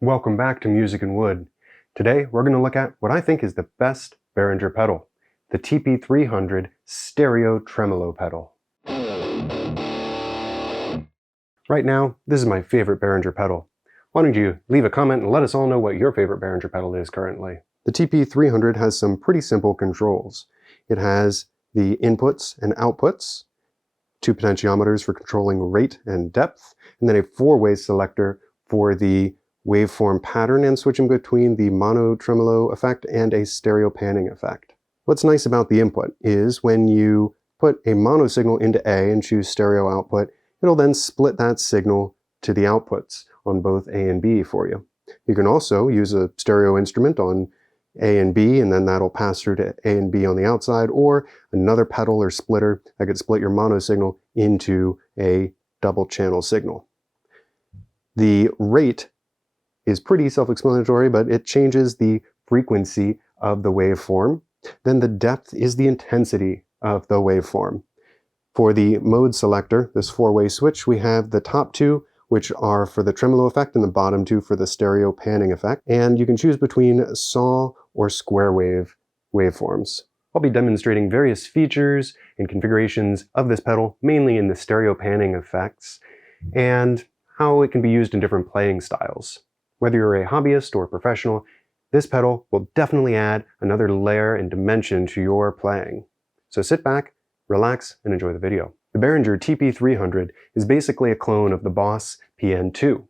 Welcome back to Music and Wood. Today we're going to look at what I think is the best Behringer pedal, the TP300 Stereo Tremolo pedal. Right now, this is my favorite Behringer pedal. Why don't you leave a comment and let us all know what your favorite Behringer pedal is currently. The TP300 has some pretty simple controls. It has the inputs and outputs, 2 potentiometers for controlling rate and depth, and then a 4-way selector for the waveform pattern and switching between the mono tremolo effect and a stereo panning effect. What's nice about the input is when you put a mono signal into A and choose stereo output, it'll then split that signal to the outputs on both A and B for you. You can also use a stereo instrument on A and B, and then that'll pass through to A and B on the outside, or another pedal or splitter that could split your mono signal into a double channel signal. The rate is pretty self-explanatory, but it changes the frequency of the waveform. Then the depth is the intensity of the waveform. For the mode selector, this 4-way switch, we have the top 2, which are for the tremolo effect, and the bottom 2 for the stereo panning effect. And you can choose between saw or square wave waveforms. I'll be demonstrating various features and configurations of this pedal, mainly in the stereo panning effects, and how it can be used in different playing styles. Whether you're a hobbyist or professional, this pedal will definitely add another layer and dimension to your playing. So sit back, relax, and enjoy the video. The Behringer TP300 is basically a clone of the Boss PN2.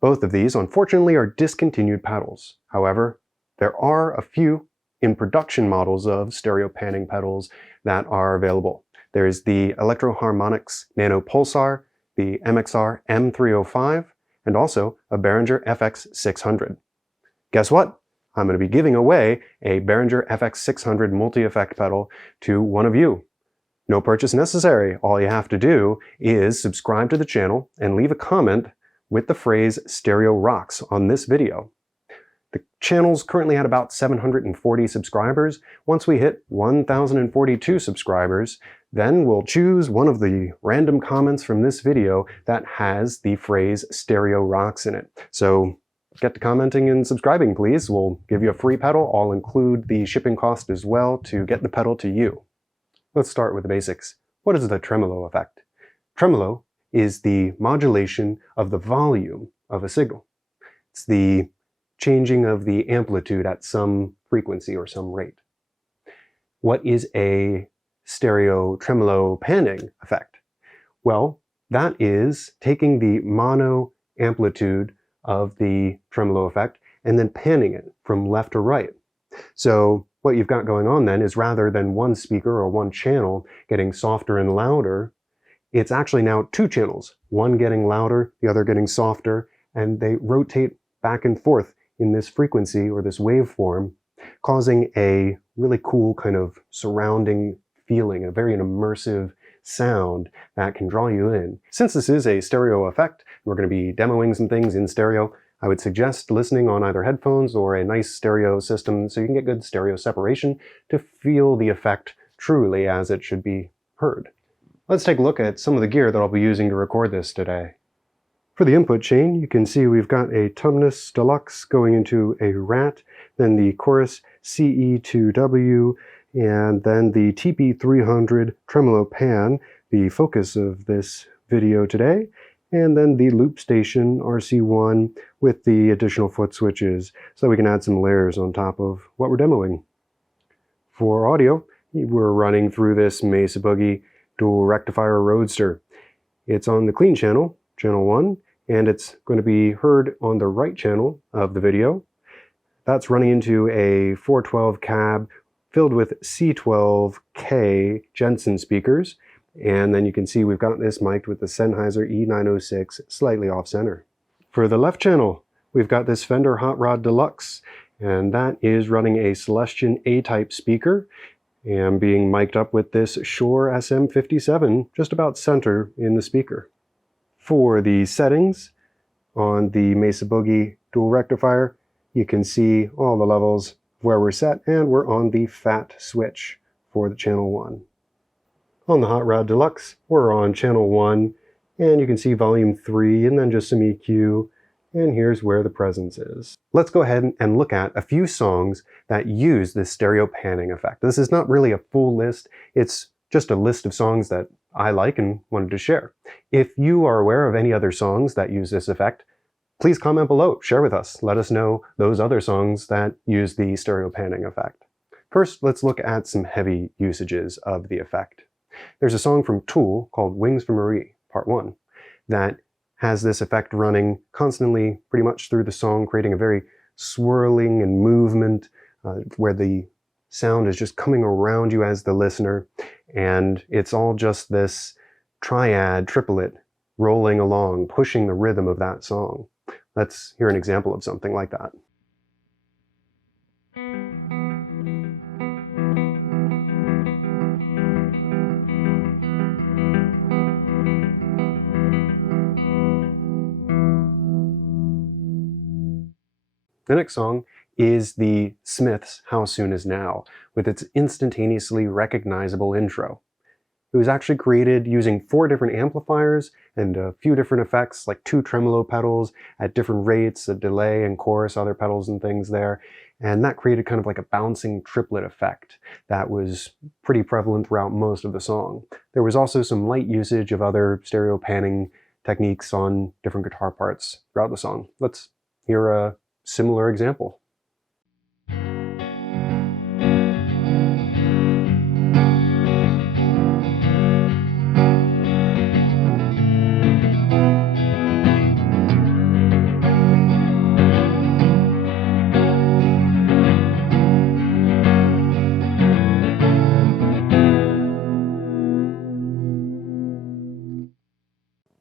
Both of these, unfortunately, are discontinued pedals. However, there are a few in production models of stereo panning pedals that are available. There's the Electro Harmonix Nano Pulsar, the MXR M305, and also a Behringer FX600. Guess what? I'm going to be giving away a Behringer FX600 multi-effect pedal to one of you. No purchase necessary. All you have to do is subscribe to the channel and leave a comment with the phrase "Stereo Rocks" on this video. The channel's currently at about 740 subscribers. Once we hit 1,042 subscribers, then we'll choose one of the random comments from this video that has the phrase "Stereo Rocks" in it. So get to commenting and subscribing, please. We'll give you a free pedal. I'll include the shipping cost as well to get the pedal to you. Let's start with the basics. What is the tremolo effect? Tremolo is the modulation of the volume of a signal. It's the changing of the amplitude at some frequency or some rate. What is a stereo tremolo panning effect? Well, that is taking the mono amplitude of the tremolo effect and then panning it from left to right. So what you've got going on then is, rather than one speaker or one channel getting softer and louder, it's actually now 2 channels, one getting louder, the other getting softer, and they rotate back and forth in this frequency or this waveform, causing a really cool kind of surrounding feeling, a very immersive sound that can draw you in. Since this is a stereo effect, we're going to be demoing some things in stereo, I would suggest listening on either headphones or a nice stereo system so you can get good stereo separation to feel the effect truly as it should be heard. Let's take a look at some of the gear that I'll be using to record this today. For the input chain, you can see we've got a Tumnus Deluxe going into a Rat, then the Chorus CE2W, and then the TP300 Tremolo Pan, the focus of this video today, and then the Loop Station RC1 with the additional foot switches so we can add some layers on top of what we're demoing. For audio, we're running through this Mesa Boogie Dual Rectifier Roadster. It's on the clean channel, channel 1, and it's going to be heard on the right channel of the video. That's running into a 412 cab filled with C12K Jensen speakers, and then you can see we've got this mic'd with the Sennheiser E906 slightly off center. For the left channel, we've got this Fender Hot Rod Deluxe, and that is running a Celestion A-type speaker and being mic'd up with this Shure SM57 just about center in the speaker. For the settings on the Mesa Boogie Dual Rectifier, you can see all the levels where we're set, and we're on the fat switch for the channel 1. On the Hot Rod Deluxe, we're on channel 1, and you can see volume 3 and then just some EQ, And here's where the presence is. Let's go ahead and look at a few songs that use this stereo panning effect. This is not really a full list, it's just a list of songs that I like and wanted to share. If you are aware of any other songs that use this effect, please comment below, share with us, let us know those other songs that use the stereo panning effect. First, let's look at some heavy usages of the effect. There's a song from Tool called Wings for Marie, Part 1, that has this effect running constantly pretty much through the song, creating a very swirling and movement where the sound is just coming around you as the listener, and it's all just this triad, triplet, rolling along, pushing the rhythm of that song. Let's hear an example of something like that. The next song is the Smiths' How Soon Is Now, with its instantaneously recognizable intro. It was actually created using 4 different amplifiers and a few different effects, like 2 tremolo pedals at different rates, a delay and chorus, other pedals and things there. And that created kind of like a bouncing triplet effect that was pretty prevalent throughout most of the song. There was also some light usage of other stereo panning techniques on different guitar parts throughout the song. Let's hear a similar example.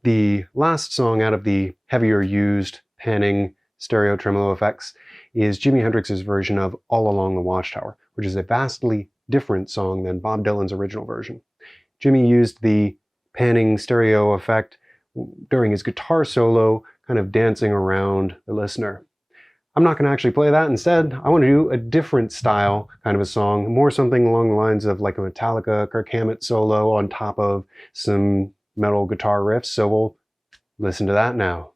The last song out of the heavier used panning stereo tremolo effects is Jimi Hendrix's version of All Along the Watchtower, which is a vastly different song than Bob Dylan's original version. Jimi used the panning stereo effect during his guitar solo, kind of dancing around the listener. I'm not going to actually play that. Instead, I want to do a different style kind of a song, more something along the lines of like a Metallica Kirk Hammett solo on top of some metal guitar riffs, so we'll listen to that now.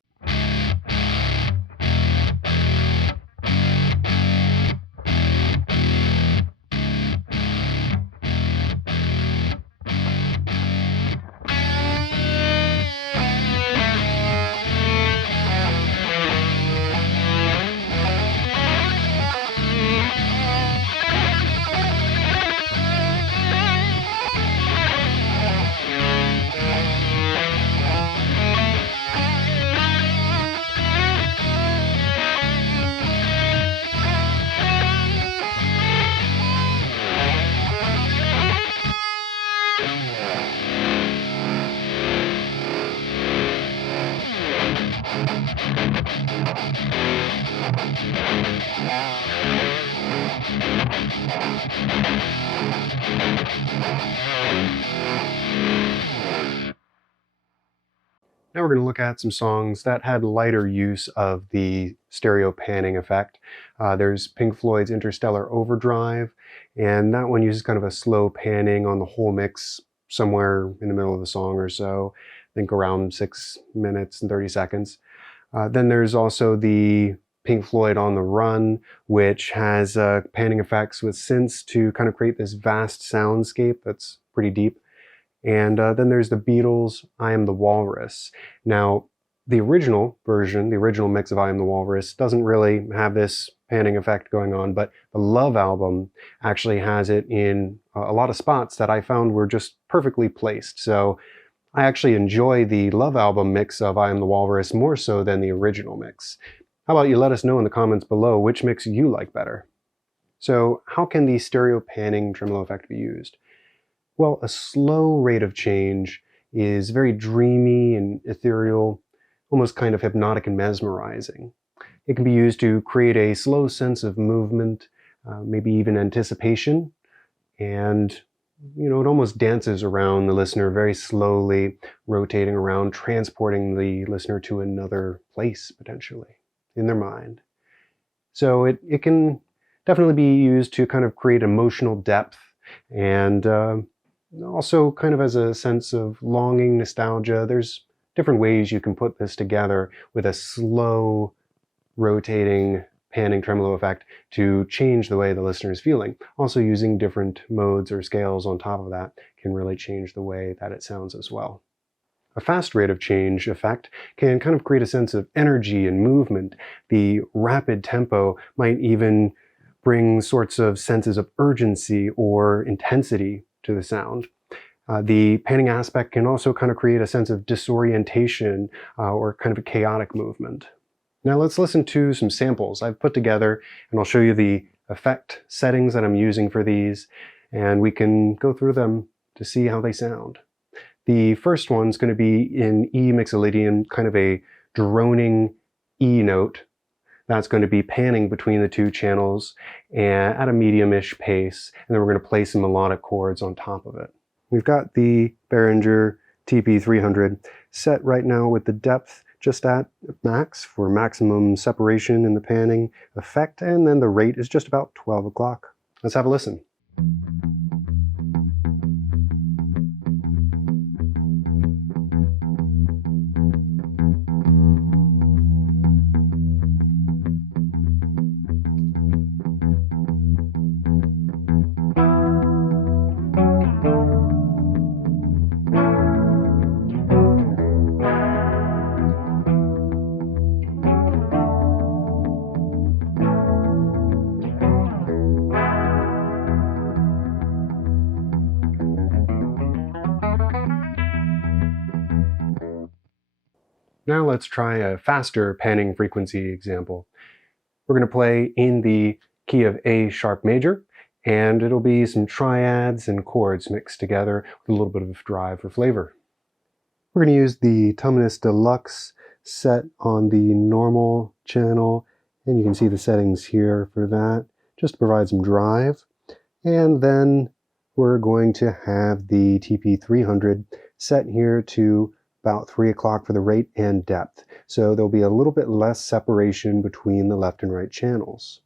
Now we're going to look at some songs that had lighter use of the stereo panning effect. There's Pink Floyd's Interstellar Overdrive, and that one uses kind of a slow panning on the whole mix somewhere in the middle of the song or so, I think around 6 minutes and 30 seconds. Then there's also the Pink Floyd On the Run, which has panning effects with synths to kind of create this vast soundscape that's pretty deep. And then there's the Beatles' I Am the Walrus. Now, the original version, the original mix of I Am the Walrus, doesn't really have this panning effect going on, but the Love album actually has it in a lot of spots that I found were just perfectly placed. So I actually enjoy the Love album mix of I Am the Walrus more so than the original mix. How about you let us know in the comments below which mix you like better? So how can the stereo panning tremolo effect be used? Well, a slow rate of change is very dreamy and ethereal, almost kind of hypnotic and mesmerizing. It can be used to create a slow sense of movement, maybe even anticipation, and it almost dances around the listener very slowly, rotating around, transporting the listener to another place, potentially, in their mind. So it can definitely be used to kind of create emotional depth and also kind of as a sense of longing, nostalgia. There's different ways you can put this together with a slow rotating panning tremolo effect to change the way the listener is feeling. Also, using different modes or scales on top of that can really change the way that it sounds as well. A fast rate of change effect can kind of create a sense of energy and movement. The rapid tempo might even bring sorts of senses of urgency or intensity to the sound. The panning aspect can also kind of create a sense of disorientation or kind of a chaotic movement. Now let's listen to some samples I've put together, and I'll show you the effect settings that I'm using for these, and we can go through them to see how they sound. The first one's going to be in E mixolydian, kind of a droning E note. That's going to be panning between the two channels and at a medium-ish pace, and then we're going to play some melodic chords on top of it. We've got the Behringer TP300 set right now with the depth just at max for maximum separation in the panning effect, and then the rate is just about 12 o'clock. Let's have a listen. Now let's try a faster panning frequency example. We're going to play in the key of A sharp major, and it'll be some triads and chords mixed together with a little bit of drive or flavor. We're going to use the Tumnus Deluxe set on the normal channel, and you can see the settings here for that, just to provide some drive. And then we're going to have the TP300 set here to about 3 o'clock for the rate and depth. So there'll be a little bit less separation between the left and right channels.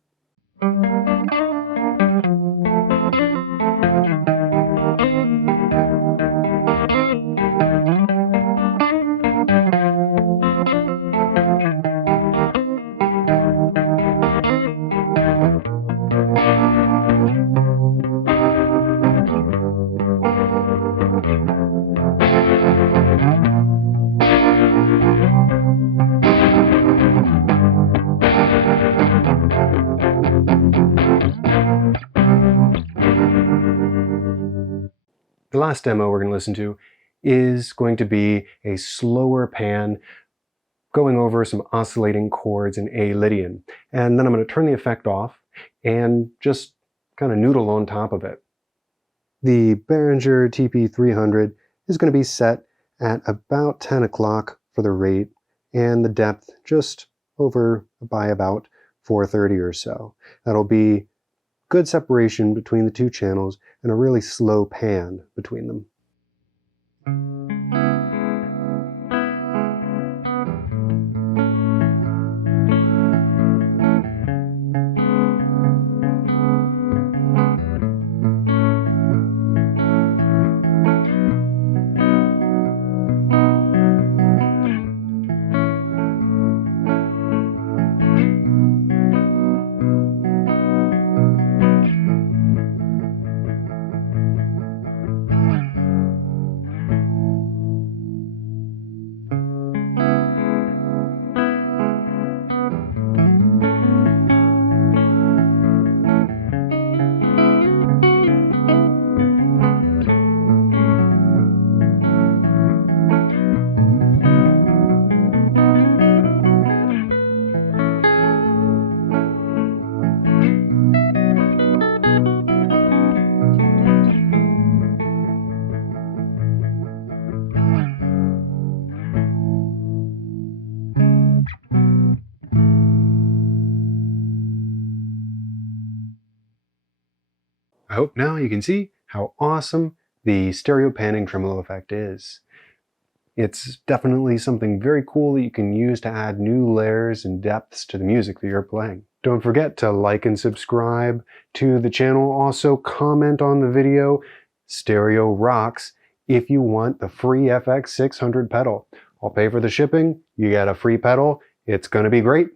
The last demo we're going to listen to is going to be a slower pan going over some oscillating chords in A Lydian. And then I'm going to turn the effect off and just kind of noodle on top of it. The Behringer TP300 is going to be set at about 10 o'clock for the rate and the depth just over by about 4:30 or so. That'll be good separation between the two channels and a really slow pan between them. I hope now you can see how awesome the stereo panning tremolo effect is. It's definitely something very cool that you can use to add new layers and depths to the music that you're playing. Don't forget to like and subscribe to the channel. Also comment on the video, Stereo Rocks, if you want the free FX600 pedal. I'll pay for the shipping. You get a free pedal. It's going to be great.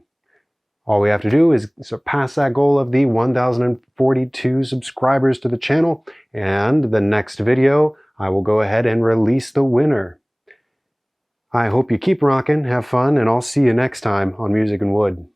All we have to do is surpass that goal of the 1,042 subscribers to the channel, and the next video I will go ahead and release the winner. I hope you keep rocking, have fun, and I'll see you next time on Music and Wood.